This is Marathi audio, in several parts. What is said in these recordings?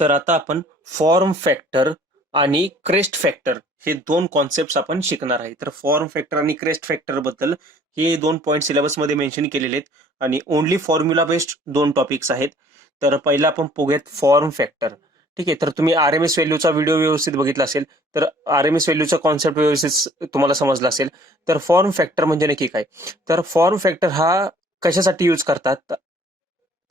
तर आता आपण फॉर्म फॅक्टर आणि क्रेस्ट फॅक्टर हे दोन कॉन्सेप्ट आपण शिकणार आहे. तर फॉर्म फॅक्टर आणि क्रेस्ट फॅक्टर बद्दल हे दोन पॉईंट सिलेबसमध्ये मेन्शन केलेले आहेत आणि ओनली फॉर्म्युला बेस्ड दोन टॉपिक्स आहेत. तर पहिला आपण बघूयात फॉर्म फॅक्टर. ठीक आहे, तर तुम्ही आर एम एस व्हॅल्यूचा व्हिडिओ व्यवस्थित बघितला असेल तर आर एम एस व्हॅल्यूचा कॉन्सेप्ट व्यवस्थित तुम्हाला समजला असेल. तर फॉर्म फॅक्टर म्हणजे नक्की काय? तर फॉर्म फॅक्टर हा कशासाठी यूज करतात?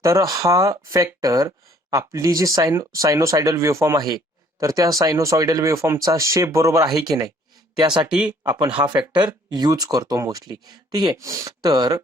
तर हा फॅक्टर आपली जी सायनोसायडल वेव्हफॉर्म आहे, तर त्या सायनोसॉइडल वेव्हफॉर्मचा शेप बरोबर आहे की नाही त्यासाठी आपण हा फॅक्टर यूज करतो मोस्टली. ठीक आहे, तर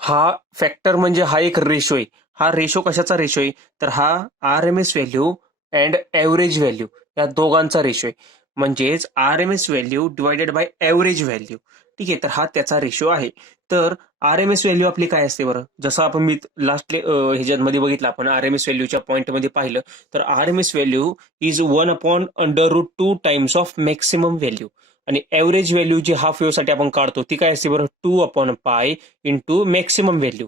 हा फॅक्टर म्हणजे हा एक रेशो आहे. हा रेशो कशाचा रेशो आहे? तर हा R M S value and average value या दोघांचा रेशो आहे. म्हणजेच R M S value divided by average value. ठीक आहे, तर हा त्याचा रेशो आहे. तर आर एम एस व्हॅल्यू आपली काय असते बरं? जसं आपण मी लास्ट ह्याच्यामध्ये बघितलं, आपण आर एम एस व्हॅल्यूच्या पॉईंटमध्ये पाहिलं तर R M S value is 1/√2 times of maximum value. आणि ॲव्हरेज व्हॅल्यू जी हाफ वेव्ह साठी आपण काढतो ती काय असते बरं? 2/π इंटू मॅक्सिमम व्हॅल्यू.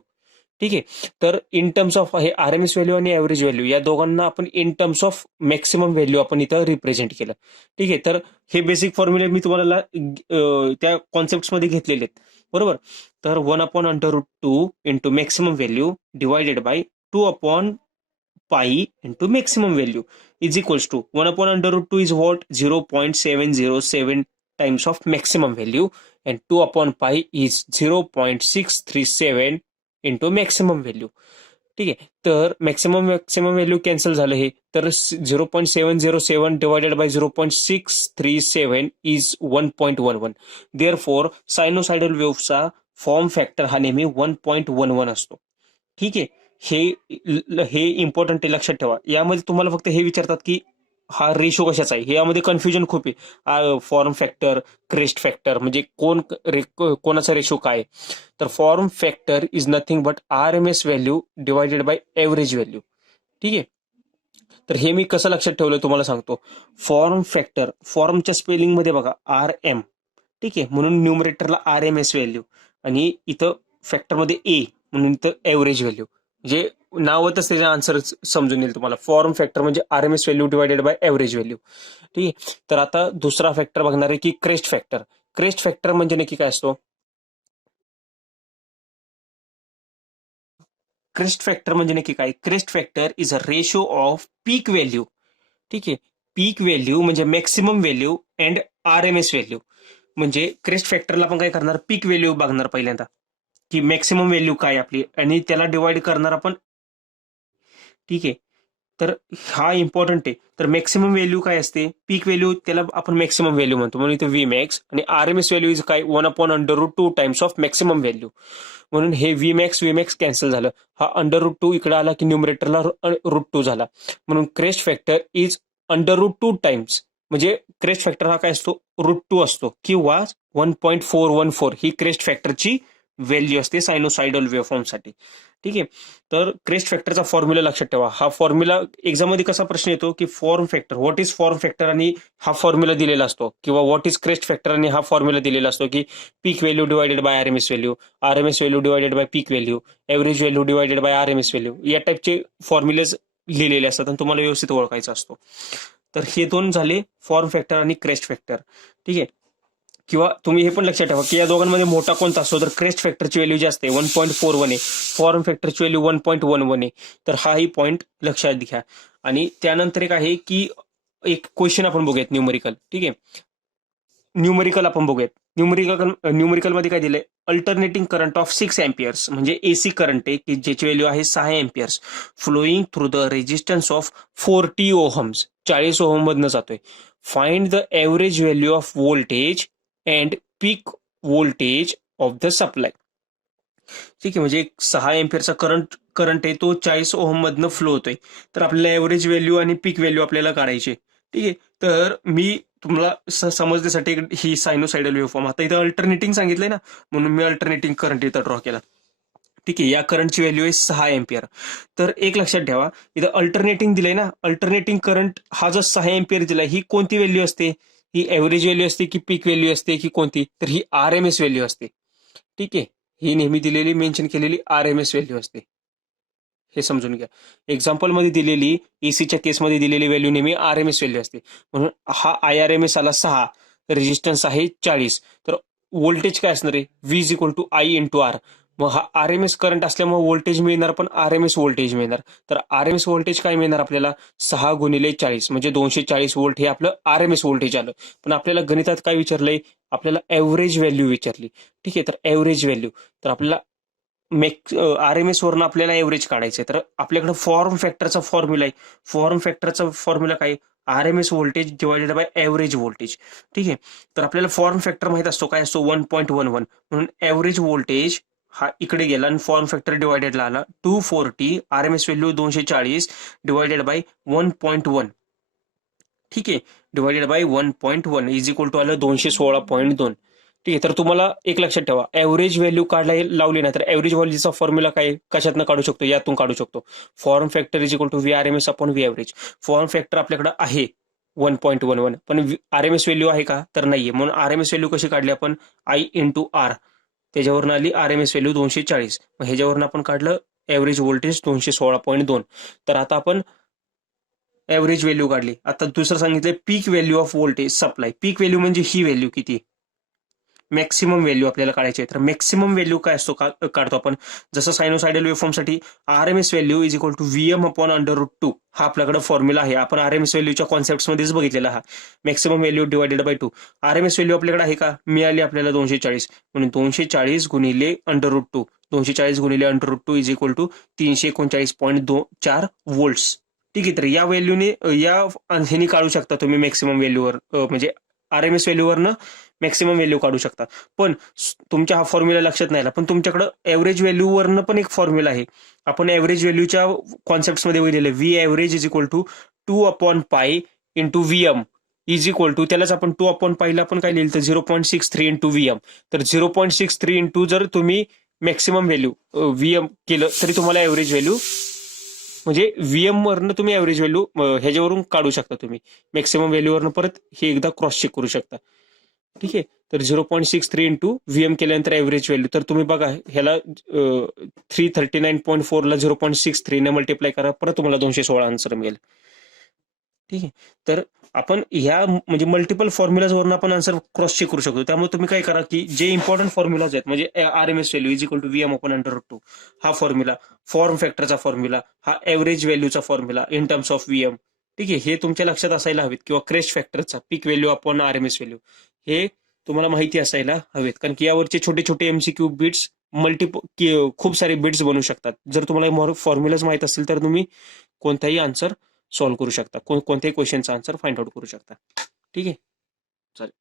ठीक आहे, तर इन टर्म्स ऑफ हे आर एम एस व्हॅल्यू आणि ॲव्हरेज व्हॅल्यू या दोघांना आपण in terms of maximum value आपण इथं रिप्रेझेंट केलं. ठीक आहे, तर हे बेसिक फॉर्म्युले मी तुम्हाला त्या कॉन्सेप्टमध्ये घेतलेले आहेत, बरोबर. तर 1/√2 into maximum value divided by 2/π into maximum value is equals to 1/√2 is what? 0.707 times of maximum value and 2/π is 0.637 into maximum value. ठीक आहे, तर मॅक्सिमम व्हॅल्यू कॅन्सल झालं हे, तर 0.707 divided by 0.637 is 1.11. Therefore sinusoidal वेव्हचा फॉर्म फॅक्टर हा नेहमी 1.11 असतो. ठीक आहे, हे इम्पॉर्टंट आहे, लक्षात ठेवा. यामध्ये तुम्हाला फक्त हे विचारतात की हा रेशो कशाचा आहे, यामध्ये कन्फ्युजन खूप आहे. फॉर्म फॅक्टर, क्रेस्ट फॅक्टर म्हणजे कोणाचा रेशो काय? तर form factor is nothing but R M S value divided by average value. ठीक आहे, तर हे मी कसं लक्षात ठेवलं तुम्हाला सांगतो. फॉर्म फॅक्टर, फॉर्मच्या स्पेलिंगमध्ये बघा आर एम. ठीक आहे, म्हणून न्यूमरेटरला आर एम एस व्हॅल्यू आणि इथं फॅक्टरमध्ये ए म्हणून इथं ॲव्हरेज व्हॅल्यू. म्हणजे नावातच त्याचा आन्सर समजून येईल तुम्हाला. फॉर्म फॅक्टर म्हणजे R M S value divided by average value. ठीक आहे, तर आता दुसरा फॅक्टर बघणार आहे की क्रेस्ट फॅक्टर. क्रेस्ट फॅक्टर म्हणजे नक्की काय असतो? क्रेस्ट फॅक्टर म्हणजे नक्की काय? Crest factor is a ratio of peak value. ठीक आहे, पीक व्हॅल्यू म्हणजे maximum value and R M S value. म्हणजे क्रेस्ट फॅक्टरला आपण काय करणार? पीक व्हॅल्यू बघणार पहिल्यांदा की मॅक्सिमम व्हॅल्यू काय आपली, आणि त्याला डिवाइड करणार आपण. ठीक आहे, तर हा इम्पॉर्टंट आहे. तर मॅक्सिमम व्हॅल्यू काय असते? पीक व्हॅल्यू, त्याला आपण मॅक्सिमम व्हॅल्यू म्हणतो, म्हणून इथे व्ही मॅक्स. आणि R M S value is काय? 1/√2 टाइम्स ऑफ मॅक्सिमम व्हॅल्यू. म्हणून हे व्ही मॅक्स कॅन्सल झालं. हा √2 इकडे आला की न्यूमरेटरला √2 झाला. म्हणून क्रेस्ट फॅक्टर इज √2 टाइम्स, म्हणजे क्रेस्ट फॅक्टर हा काय असतो? √2 असतो किंवा 1.414 ही क्रेस्ट फॅक्टरची व्हॅल्यू असते सायनोसायडल वेव्हफॉर्मसाठी. ठीक आहे, तर क्रेस्ट फॅक्टरचा फॉर्म्युला लक्षात ठेवा. हा फॉर्म्युला एक्झाम मध्ये कसा प्रश्न येतो की form factor, what is form factor, आणि हा फॉर्म्युला दिलेला असतो, किंवा व्हॉट इज क्रेस्ट फॅक्टर आणि हा फॉर्म्युला दिलेला असतो की peak value divided by R M S value, R M S value divided by peak value, average value divided by R M S value, या टाईपचे फॉर्म्युलेज लिहिलेले असतात आणि तुम्हाला व्यवस्थित ओळखायचा असतो. तर हे दोन झाले फॉर्म फॅक्टर आणि क्रेस्ट फॅक्टर. ठीक आहे, किंवा तुम्ही हे पण लक्षात ठेवा की या दोघांमध्ये मोठा कोणता असतो? तर क्रेस्ट फॅक्टरची व्हॅल्यू जी असते 1.41 आहे, फॉर्म फॅक्टरची व्हॅल्यू 1.11 आहे. तर हाही पॉईंट लक्षात घ्या. आणि त्यानंतर एक आहे की एक क्वेश्चन आपण बघूयात न्यूमरिकल. ठीक आहे, न्यूमरिकल आपण बघूयात. न्यूमरिकल मध्ये काय दिलंय? अल्टरनेटिंग करंट ऑफ 6 एम्पियर्स, म्हणजे एसी करंट आहे की ज्याची व्हॅल्यू आहे 6 amperes, flowing through the resistance of 40 ohms, 40 ohm मधनं जातोय. Find the average value of voltage and peak voltage of the supply. ठीक आहे, म्हणजे 6 एम्पियरचा करंट आहे, तो 40 ओहम मधनं फ्लो होतोय. तर आपल्याला एव्हरेज व्हॅल्यू आणि पीक व्हॅल्यू आपल्याला काढायची. ठीक आहे, तर मी तुम्हाला समजण्यासाठी ही सायनोसायडल वेव्हफॉर्म, आता इथं अल्टरनेटिंग सांगितलंय ना, म्हणून मी अल्टरनेटिंग करंट इथं ड्रॉ केला. ठीक आहे, या करंटची व्हॅल्यू आहे 6 एम्पियर. तर एक लक्षात ठेवा, इथं अल्टरनेटिंग दिलंय ना, अल्टरनेटिंग करंट हा जो 6 एम्पियर दिलाय, ही कोणती व्हॅल्यू असते? ही एव्हरेज व्हॅल्यू असते की पीक व्हॅल्यू असते की कोणती? तर ही आर एम एस व्हॅल्यू असते. ठीक आहे, ही नेहमी दिलेली मेन्शन केलेली आर एम एस व्हॅल्यू असते. हे समजून घ्या. एक्झाम्पल मध्ये दिलेली एसीच्या केसमध्ये दिलेली व्हॅल्यू नेहमी आरएमएस व्हॅल्यू असते. म्हणून हा IRMS आला 6, रेजिस्टन्स आहे 40. तर व्होल्टेज काय असणार आहे? V is equal to I into R. मग हा आरएमएस करंट असल्यामुळे व्होल्टेज मिळणार, पण आरएमएस व्होल्टेज मिळणार. तर आरएमएस व्होल्टेज काय मिळणार आपल्याला? 6 गुणिले 40 म्हणजे 240 व्होल्ट हे आपलं आरएमएस व्होल्टेज आलं. पण आपल्याला गणितात काय विचारलंय? आपल्याला एव्हरेज व्हॅल्यू विचारली. ठीक आहे, तर एव्हरेज व्हॅल्यू, तर आपल्याला आरएमएस वरून आपल्याला एव्हरेज काढायचंय. तर आपल्याकडे फॉर्म फॅक्टरचा फॉर्म्युला आहे. फॉर्म फॅक्टरचा फॉर्म्युला काय? RMS voltage divided by average voltage. ठीक आहे, तर आपल्याला फॉर्म फॅक्टर माहित असतो, काय असतो? 1.11. म्हणून एव्हरेज व्होल्टेज हा इकडे गेला आणि फॉर्म फॅक्टर डिवायडेडला आला 240, आरएमएस व्हॅल्यू 240 डिवायडेड बाय 1.1. ठीक आहे, divided by 1.1 is equal to आलं 216.2. ठीक आहे, तर तुम्हाला एक लक्षात ठेवा, एव्हरेज व्हॅल्यू काढला लावली ना, तर एव्हरेज व्हॅल्यूचा फॉर्म्युला काय? कशातनं काढू शकतो? यातून काढू शकतो. Form factor is equal to VRMS upon V average. Form factor आपल्याकडे आहे 1.11, पण आरएमएस व्हॅल्यू आहे का? तर नाहीये. म्हणून आरएमएस व्हॅल्यू कशी काढली आपण? I into R. त्याच्यावरून आली आरएमएस व्हॅल्यू 240. मग ह्याच्यावरून आपण काढलं एव्हरेज व्होल्टेज 216.2. तर आता आपण एव्हरेज व्हॅल्यू काढली. आता दुसरं सांगितलंय peak value of voltage supply. Peak value म्हणजे ही व्हॅल्यू किती? मॅक्सिमम व्हॅल्यू आपल्याला काढायची आहे. तर मॅक्सिमम व्हॅल्यू काय असतो काढतो आपण? जसं सायनोसायडल वेव्हफॉर्मसाठी RMS value is equal to VM upon √2. हा आपल्याकडे फॉर्म्युला आहे. आपण आरएमएस व्हॅल्यूच्या कॉन्सेप्टमध्येच बघितलेला हा. Maximum value divided bye 2. RMS value आपल्याकडे आहे का? मिळाली आपल्याला 240. म्हणून 240 गुणिले √2. 240 गुणिले √2 इज इक्वल टू 339.4 व्होल्ट्स. ठीक आहे, तर या व्हॅल्यूने या ह्यानी काढू शकता तुम्ही मॅक्सिमम व्हॅल्यूवर, म्हणजे आरएमएस व्हॅल्यूवरनं मॅक्सिमम व्हॅल्यू काढू शकता. पण तुमच्या हा फॉर्म्युला लक्षात नाही आला, पण तुमच्याकडे एव्हरेज व्हॅल्यूवरनं पण एक फॉर्म्युला आहे. आपण एव्हरेज व्हॅल्यूच्या कॉन्सेप्टमध्ये बघितलेलं V average is equal to 2/π into VM is equal to, त्यालाच आपण 2/π आपण काय लिहिलं? तर 0.63 इंटू VM. तर 0.63 इंटू जर तुम्ही मॅक्सिमम व्हॅल्यू VM केलं तरी तुम्हाला एव्हरेज व्हॅल्यू, म्हणजे VM वरनं तुम्ही एव्हरेज व्हॅल्यू ह्याच्यावरून काढू शकता. तुम्ही मॅक्सिमम व्हॅल्यूवरनं परत हे एकदा क्रॉस चेक करू शकता. ठीक आहे, तर 0.63 इंटू VM केल्यानंतर एव्हरेज व्हॅल्यू, तर तुम्ही बघा ह्याला 339.4 ला 0.63 ने मल्टिप्लाय करा, परत तुम्हाला 216 आन्सर मिळेल. ठीक आहे, तर आपण ह्या म्हणजे मल्टिपल फॉर्म्युलाज वरून आपण आन्सर क्रॉस चेक करू शकतो. त्यामुळे तुम्ही काय करा की जे इम्पॉर्टंट फॉर्म्युलाज आहेत, म्हणजे RMS value is equal to VM upon √2 हा फॉर्म्युला, फॉर्म फॅक्टरचा फॉर्म्युला, हा एव्हरेज व्हॅल्यूचा formula in terms of VM. ठीक आहे, हे तुमच्या लक्षात असायला हवेत. किंवा क्रेस्ट फॅक्टरचा peak value upon RMS value, हे तुम्हाला माहिती असायला हवेत. कारण की यावरचे छोटे छोटे MCQ बिट्स खूप सारे बिट्स बनू शकतात. जर तुम्हाला फॉर्म्युलाज माहित असतील तर तुम्ही कोणताही आन्सर सॉल्व्ह करू शकता, कोणत्याही क्वेश्चनचा आन्सर फाइंड आउट करू शकता. ठीक आहे, चालेल.